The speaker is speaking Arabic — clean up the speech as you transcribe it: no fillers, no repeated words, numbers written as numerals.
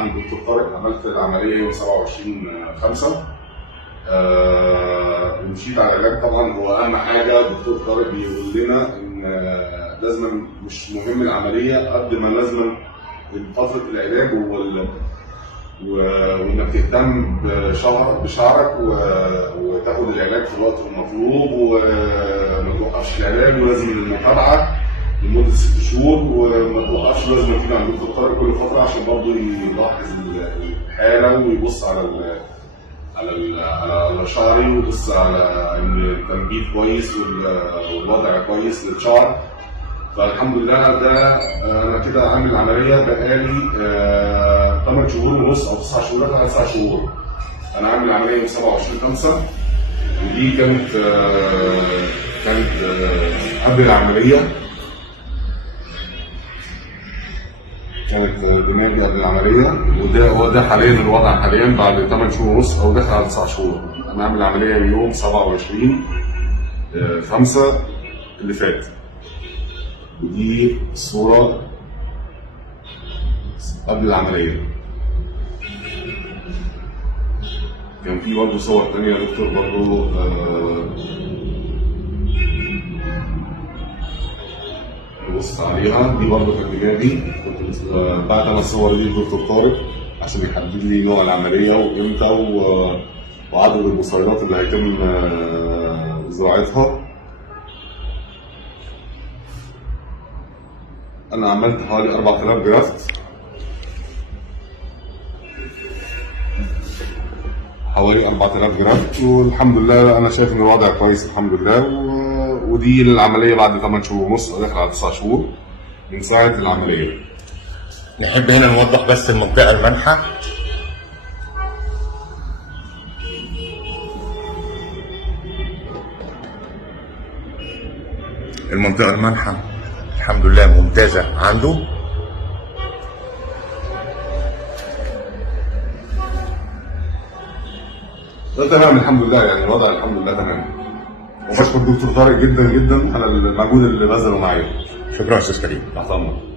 عند دكتور طارق، عملت العمليه يوم 27/5. ومشيت على علاج. طبعا هو اهم حاجه الدكتور طارق بيقول لنا ان لازم مش مهم العمليه قد ما لازم فتره العلاج وانك تهتم بشعرك وتاخد العلاج في الوقت المطلوب وما توقفش العلاج، ولازم المتابعه لمده 6 شهور، وما توقفش، لازم تيجي عند دكتور طارق كل فتره عشان برضه يلاحظ الحاله ويبص على شعري، ويبص على ان التنبيت كويس والوضع كويس للشعر. فالحمد لله ده انا كده عامل العمليه بقالي 8 شهور ونص او 9 شهور لغايه 9 شهور. انا عامل العمليه يوم 27/5، ودي كانت قبل العمليه، كانت دماغي قبل العمليه، وده حاليا الوضع حاليا بعد 8 شهور ونص او داخل على 9 شهور. انا عامل العمليه يوم 27/5 اللي فات، ودي الصورة قبل العملية. كان في برضه صور تانية يا دكتور برضه بص عليها، دي برضه كانت دماغي. كنت بعت أنا الصور دي لدكتور طارق عشان يحدد لي نوع العملية وإمتى وعدد البصيلات اللي هيتم زراعتها. أنا عملت حوالي 4000 جرافت، والحمد لله أنا شايف إن الوضع كويس الحمد لله. ودي العملية بعد 8 شهور ونص أو داخل على 9 شهور من ساعة العملية. نحب هنا نوضح بس المنطقة المنحة. المنطقة المنحة الحمد لله ممتازة عنده. ده تمام الحمد لله، يعني الوضع الحمد لله تمام. وبشكر الدكتور طارق جدا جدا على المجهود اللي بذله معايا. شكرا استاذ كريم. تحت امرك.